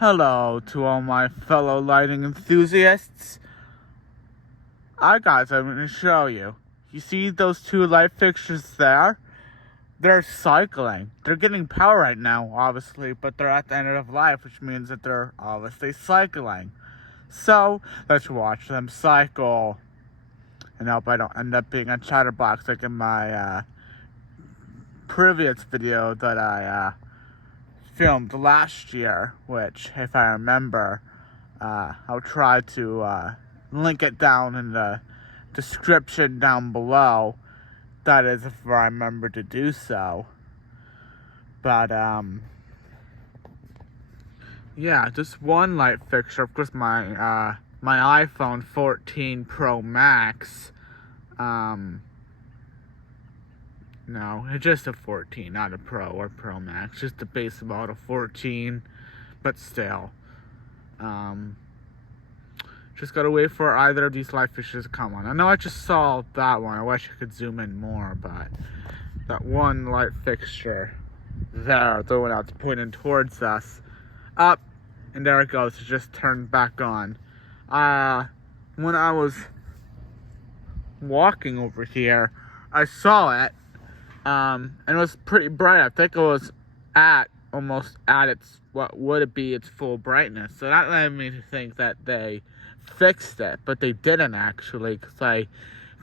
Hello to all my fellow lighting enthusiasts. I'm going to show you. You see those two light fixtures there? They're cycling. They're getting power right now, obviously, but they're at the end of life, which means that they're obviously cycling. So, let's watch them cycle. And hope I don't end up being a chatterbox like in my previous video that I filmed last year, which, if I remember, I'll try to link it down in the description down below. That is, if I remember to do so. But yeah, just one light fixture. Of course, my iPhone 14 Pro Max. No, it's just a 14, not a Pro or Pro Max. Just the base model 14, but still. Just gotta wait for either of these light fixtures to come on. I know I just saw that one. I wish I could zoom in more, but that one light fixture there, the one that's pointing towards us, up, and there it goes. It just turned back on. When I was walking over here, I saw it. And it was pretty bright. I think it was almost at its, what would it be, its full brightness. So that led me to think that they fixed it, but they didn't actually, because I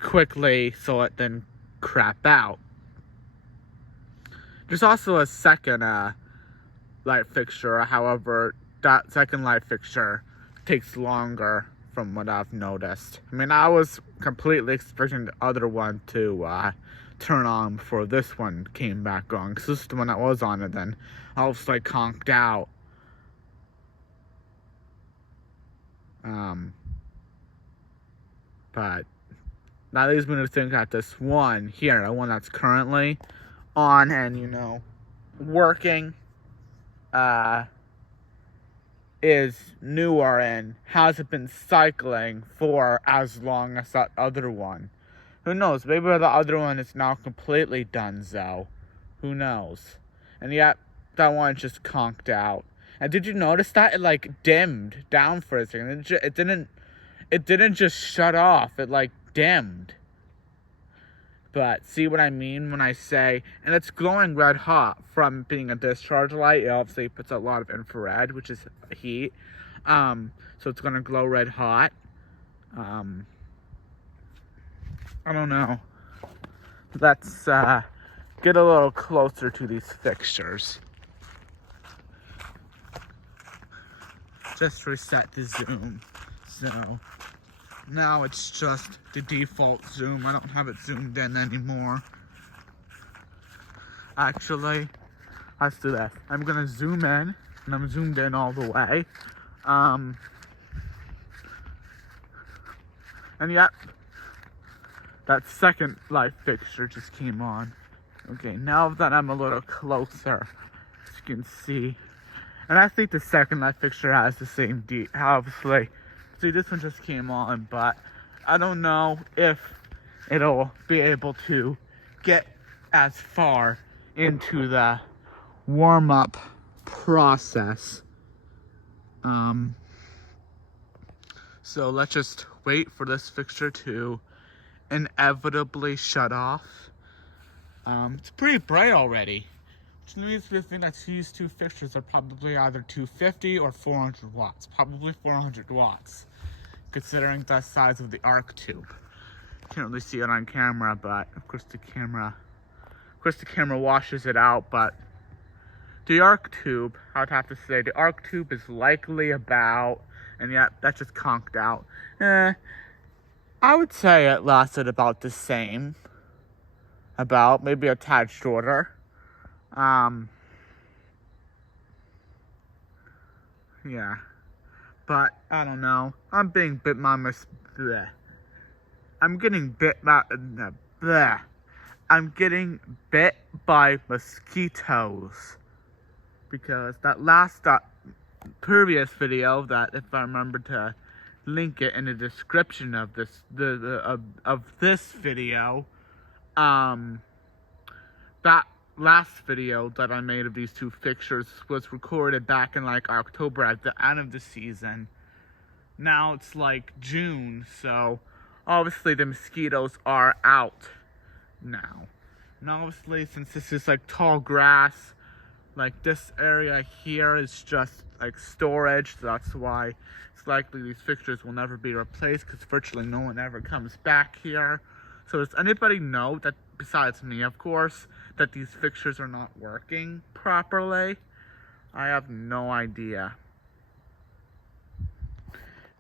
quickly saw it then crap out. There's also a second light fixture. However, that second light fixture takes longer from what I've noticed. I mean, I was completely expecting the other one to turn on before this one came back on, because this is the one that was on, and then I was like conked out. But that leads me to think that this one here, the one that's currently on and working, is newer and hasn't been cycling for as long as that other one. Who knows? Maybe the other one is now completely done, though. Who knows? And yet, that one just conked out. And did you notice that it like dimmed down for a second? It didn't just shut off. It like dimmed. But see what I mean when I say, and it's glowing red hot from being a discharge light. It obviously puts a lot of infrared, which is heat. So it's gonna glow red hot. I don't know. Let's get a little closer to these fixtures. Just reset the zoom. So now it's just the default zoom. I don't have it zoomed in anymore. Actually, let's do this. I'm gonna zoom in, and I'm zoomed in all the way. And yep, that second light fixture just came on. Okay, now that I'm a little closer, as you can see. And I think the second light fixture has the same obviously. See, this one just came on, but I don't know if it'll be able to get as far into the warm-up process. So let's just wait for this fixture to inevitably shut off. It's pretty bright already, which means the thing that's these two fixtures are probably either 250 or 400 watts. Probably 400 watts, considering the size of the arc tube. Can't really see it on camera, but of course the camera washes it out. But the arc tube, I'd have to say, the arc tube is likely about, and yet that just conked out. I would say it lasted about the same. About maybe a tad shorter. Yeah. But I don't know. I'm being bit by bleh. I'm getting bit by bleh. I'm getting bit by mosquitoes. Because that last previous video, that if I remember to link it in the description of this of this video, that last video that I made of these two fixtures was recorded back in like October at the end of the season. Now it's like June, so obviously the mosquitoes are out now. And obviously, since this is like tall grass, like this area here is just like storage, so that's why it's likely these fixtures will never be replaced, because virtually no one ever comes back here. So does anybody know that, besides me of course, that these fixtures are not working properly? I have no idea.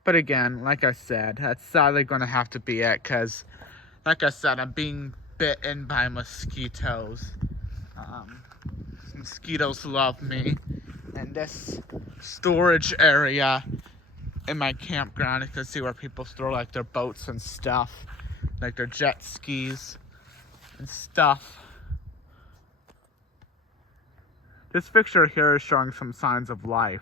But again, like I said, that's sadly going to have to be it, because like I said, I'm being bitten by mosquitoes. Mosquitoes love me. And this storage area in my campground, you can see where people store like their boats and stuff, like their jet skis and stuff. This fixture here is showing some signs of life,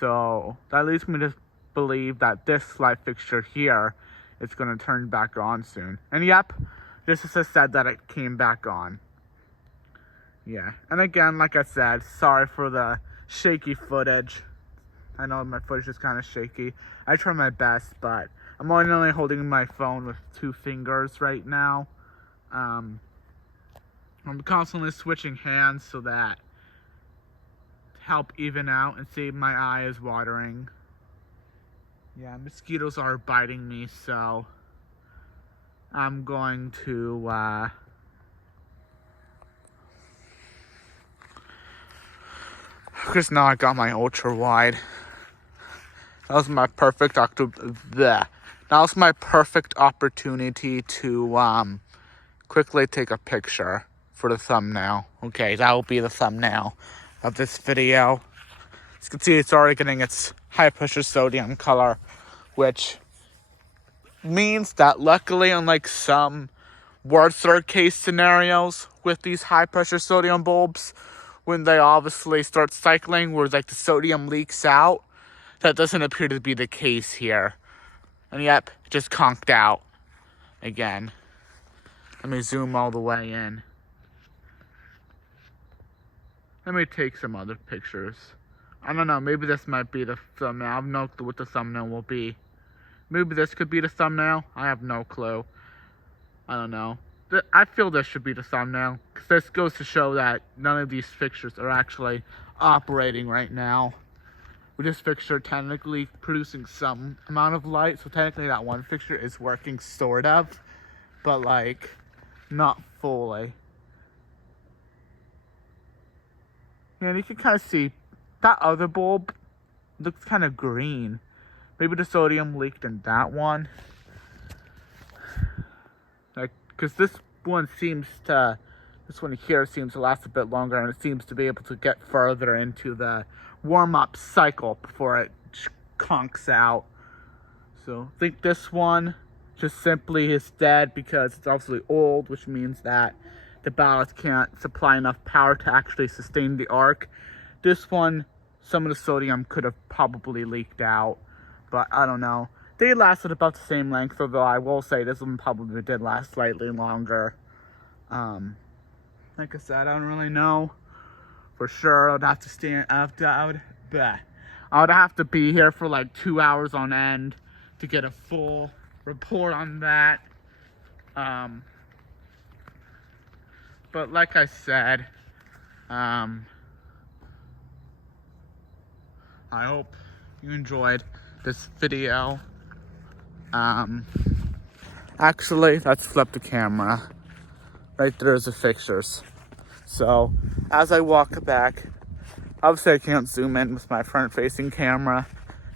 so that leads me to believe that this light fixture here is going to turn back on soon. And yep, this is said that it came back on. Yeah, and again, like I said, sorry for the shaky footage. I know my footage is kind of shaky. I try my best, but I'm only holding my phone with 2 fingers right now. I'm constantly switching hands so that to help even out, and see, my eye is watering. Yeah, mosquitoes are biting me, so I'm going to because now I got my ultra wide. That was my perfect opportunity to quickly take a picture for the thumbnail. Okay, that will be the thumbnail of this video. As you can see, it's already getting its high pressure sodium color, which means that luckily, unlike some worst case scenarios with these high pressure sodium bulbs, when they obviously start cycling where like the sodium leaks out, that doesn't appear to be the case here. And yep, just conked out again. Let me zoom all the way in. Let me take some other pictures. I don't know, maybe this might be the thumbnail. I have no clue what the thumbnail will be. Maybe this could be the thumbnail. I have no clue. I don't know. I feel this should be the thumbnail, because this goes to show that none of these fixtures are actually operating right now. With this fixture technically producing some amount of light, so technically that one fixture is working sort of, but like not fully. And you can kind of see that other bulb looks kind of green. Maybe the sodium leaked in that one. Like, because this one here seems to last a bit longer, and it seems to be able to get further into the warm-up cycle before it conks out. So I think this one just simply is dead because it's obviously old, which means that the ballast can't supply enough power to actually sustain the arc. This one, some of the sodium could have probably leaked out, but I don't know. They lasted about the same length, although I will say this one probably did last slightly longer. Like I said, I don't really know for sure. I would have to be here for like 2 hours on end to get a full report on that. But like I said, I hope you enjoyed this video. Actually, let's flip the camera. Right there's the fixtures. So, as I walk back, obviously I can't zoom in with my front-facing camera.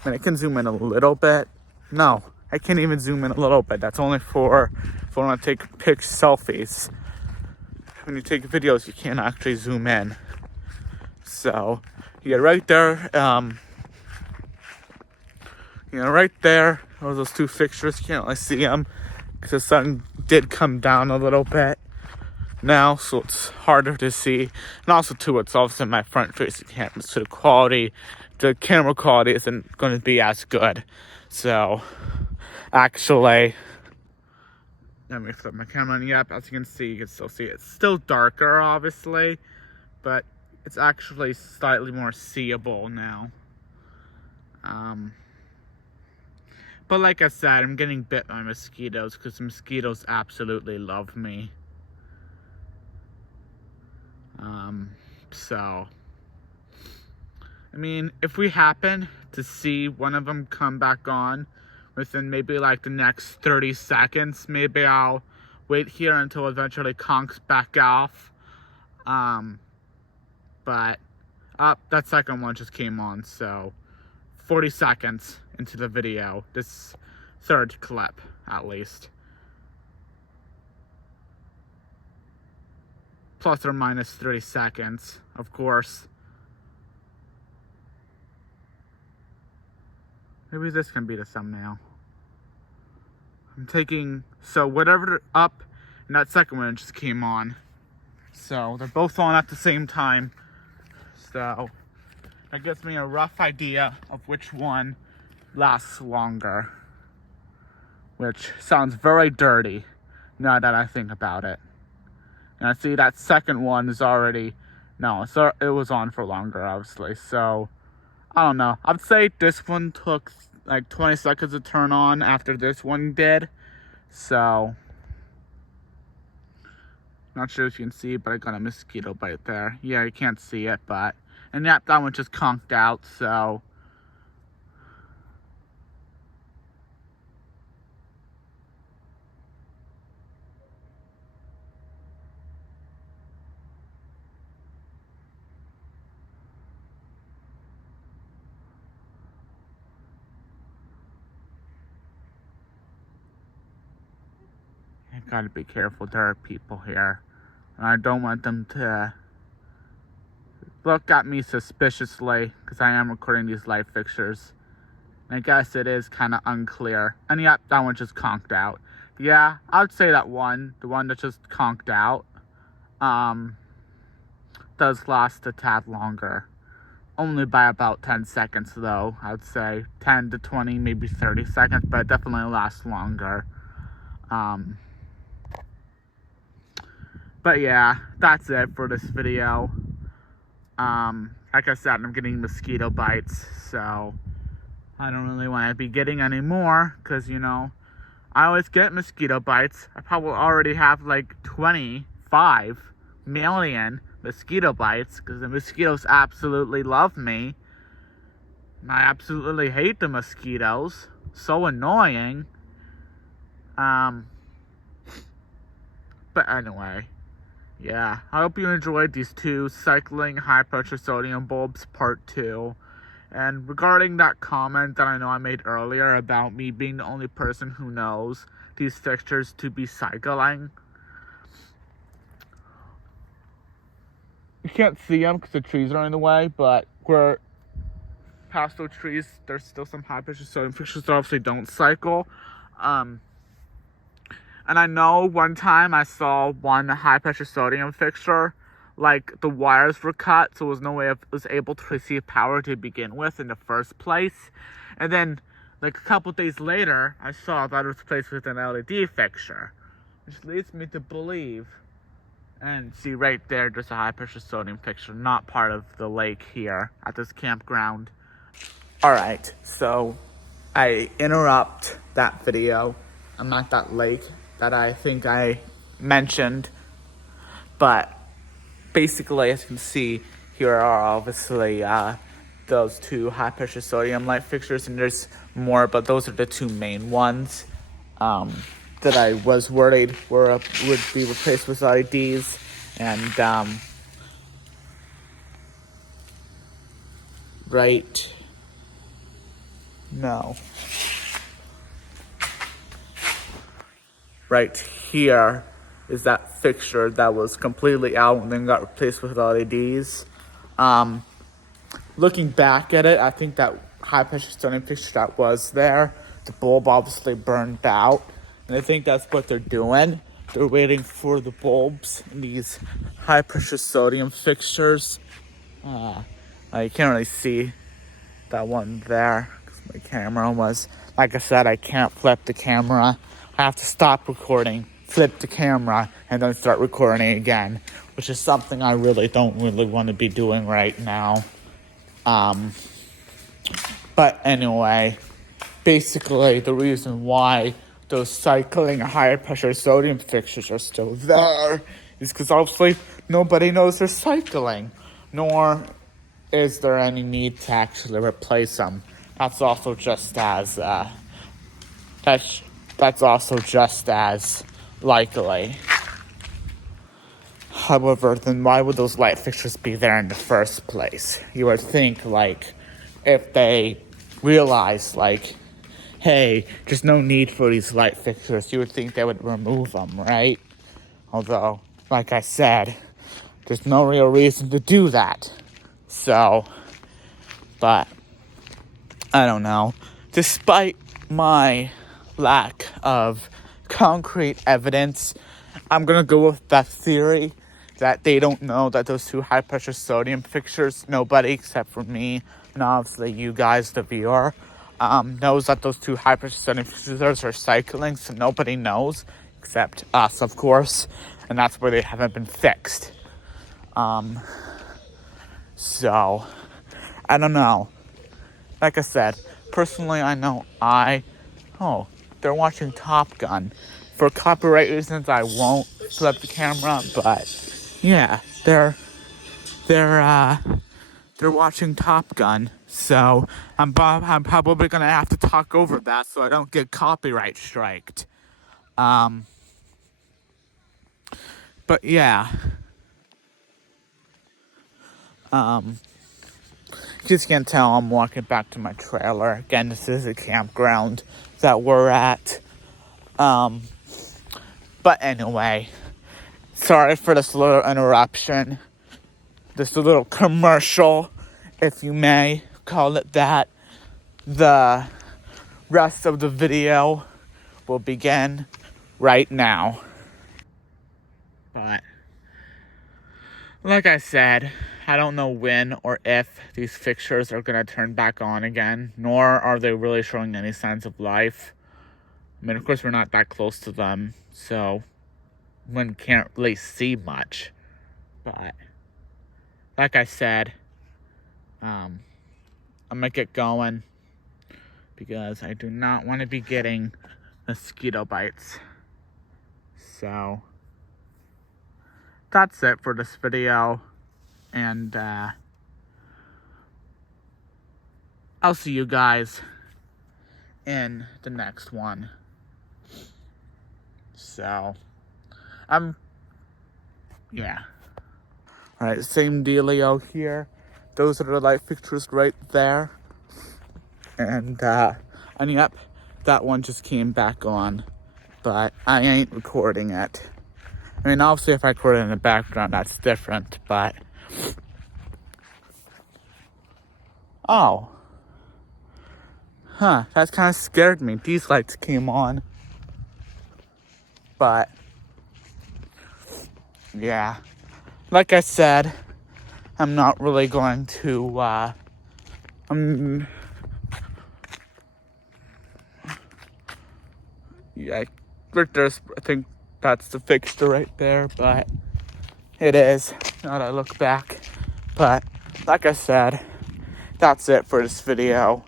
I mean, I can zoom in a little bit. No, I can't even zoom in a little bit. That's only for if I want to take selfies. When you take videos, you can't actually zoom in. So, yeah, right there, right there, those 2 fixtures, you can't really see them because the sun did come down a little bit now, so it's harder to see. And also, too, it's obviously my front-facing camera, so the camera quality isn't going to be as good. So, actually, Let me flip my camera, and yep, as you can see, you can still see it. It's still darker, obviously, but it's actually slightly more seeable now. But like I said, I'm getting bit by mosquitoes because mosquitoes absolutely love me. So, I mean, if we happen to see one of them come back on within maybe like the next 30 seconds, maybe I'll wait here until eventually conks back off. But that second one just came on, so 40 seconds into the video, this third clip at least. Plus or minus 30 seconds, of course. Maybe this can be the thumbnail. I'm taking, so whatever up, and that second one just came on. So they're both on at the same time. So that gives me a rough idea of which one lasts longer. Which sounds very dirty now that I think about it. And I see that second one is already, no, so it was on for longer, obviously. So, I don't know. I'd say this one took like 20 seconds to turn on after this one did. So, not sure if you can see, but I got a mosquito bite there. Yeah, you can't see it, but, and yep, that one just conked out, so. I gotta be careful, there are people here. And I don't want them to look at me suspiciously, because I am recording these light fixtures. And I guess it is kind of unclear. And yep, that one just conked out. Yeah, I would say that one, the one that just conked out, does last a tad longer. Only by about 10 seconds though, I would say. 10 to 20, maybe 30 seconds, but it definitely lasts longer. But yeah, that's it for this video. Like I said, I'm getting mosquito bites, so I don't really want to be getting any more, because, you know, I always get mosquito bites. I probably already have like 25 million mosquito bites, because the mosquitoes absolutely love me. And I absolutely hate the mosquitoes. So annoying. But anyway. Yeah, I hope you enjoyed these two cycling high pressure sodium bulbs part 2. And regarding that comment that I know I made earlier about me being the only person who knows these fixtures to be cycling. You can't see them because the trees are in the way, but we're past those trees, there's still some high pressure sodium fixtures that obviously don't cycle. And I know one time I saw one high pressure sodium fixture, like the wires were cut, so there was no way I was able to receive power to begin with in the first place. And then, like a couple days later, I saw that it was replaced with an LED fixture, which leads me to believe, and see right there, there's a high pressure sodium fixture, not part of the lake here at this campground. Alright, so I interrupt that video. I'm at that lake that I think I mentioned, but basically, as you can see, here are obviously those two high pressure sodium light fixtures, and there's more, but those are the two main ones that I was worried would be replaced with LEDs. And right here is that fixture that was completely out and then got replaced with LEDs. Looking back at it, I think that high pressure sodium fixture that was there, the bulb obviously burned out, and I think that's what they're doing. They're waiting for the bulbs in these high pressure sodium fixtures. You can't really see that one there because my camera was, like I said, I can't flip the camera. I have to stop recording flip the camera and then start recording again, which is something I really don't want to be doing right now. But anyway, basically the reason why those cycling high pressure sodium fixtures are still there is because obviously nobody knows they're cycling, nor is there any need to actually replace them. That's also just as that's also just as likely. However, then why would those light fixtures be there in the first place? You would think, like, if they realize, like, hey, there's no need for these light fixtures, you would think they would remove them, right? Although, like I said, there's no real reason to do that. So, but, I don't know. Despite my lack of concrete evidence, I'm gonna go with that theory that they don't know that those two high pressure sodium fixtures, nobody except for me and obviously you guys, the viewer, knows that those two high pressure sodium fixtures are cycling, so nobody knows except us, of course, and that's where they haven't been fixed. So I don't know. Like I said, personally, I know they're watching Top Gun. For copyright reasons, I won't flip the camera, but yeah, they're watching Top Gun. So I'm probably gonna have to talk over that so I don't get copyright striked. But yeah. As you can tell, I'm walking back to my trailer. Again, this is a campground that we're at. But anyway, sorry for this little interruption. This little commercial, if you may call it that. The rest of the video will begin right now. But, like I said, I don't know when or if these fixtures are going to turn back on again, nor are they really showing any signs of life. I mean, of course, we're not that close to them, so one can't really see much. But, like I said, I'm going to get going because I do not want to be getting mosquito bites. So, that's it for this video. And I'll see you guys in the next one. So, yeah. Alright, same dealio here. Those are the light fixtures right there. And yep, that one just came back on. But I ain't recording it. I mean, obviously if I record it in the background, that's different, but... Oh. Huh, that kind of scared me. These lights came on. But, yeah. Like I said, I'm not really going to, yeah, right there's, I think that's the fixture right there, but it is, now that I look back. But, like I said, that's it for this video.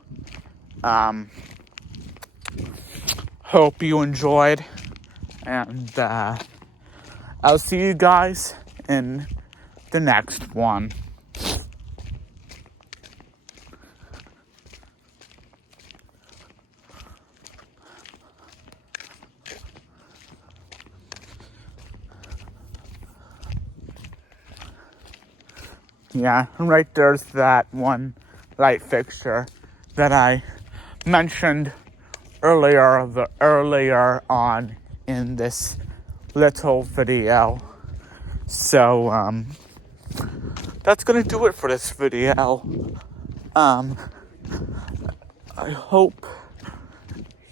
Hope you enjoyed, and I'll see you guys in the next one. Yeah, right there's that one light fixture that I mentioned earlier on in this little video. So, that's gonna do it for this video. I hope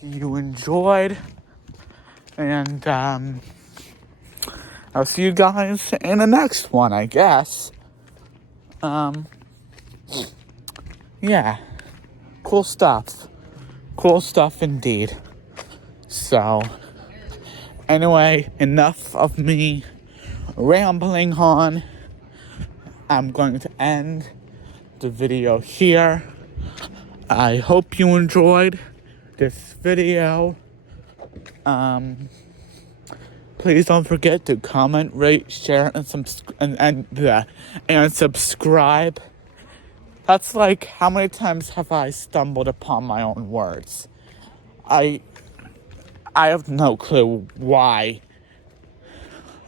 you enjoyed, and I'll see you guys in the next one, I guess. Yeah, cool stuff indeed. So, Anyway, enough of me rambling on. I'm going to end the video here. I hope you enjoyed this video. Please don't forget to comment, rate, share, and subscribe. That's like, how many times have I stumbled upon my own words? I have no clue why.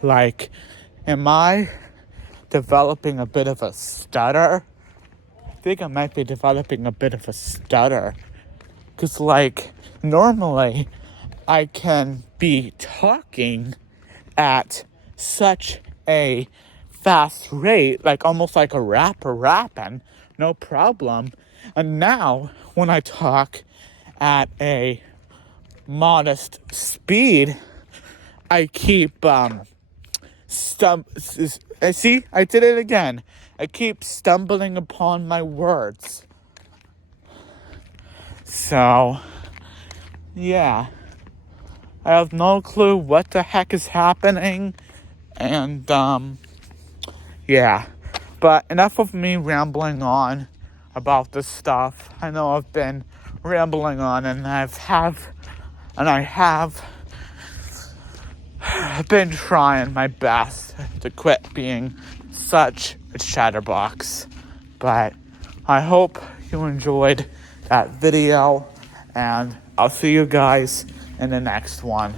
Like, am I developing a bit of a stutter? I think I might be developing a bit of a stutter. Because, like, normally I can be talking at such a fast rate, like almost like a rapper rapping, no problem. And now, when I talk at a modest speed, I keep, see, I did it again. I keep stumbling upon my words. So, yeah. I have no clue what the heck is happening. And, yeah. But enough of me rambling on about this stuff. I know I've been rambling on, and I have been trying my best to quit being such a chatterbox. But I hope you enjoyed that video, and I'll see you guys in the next one.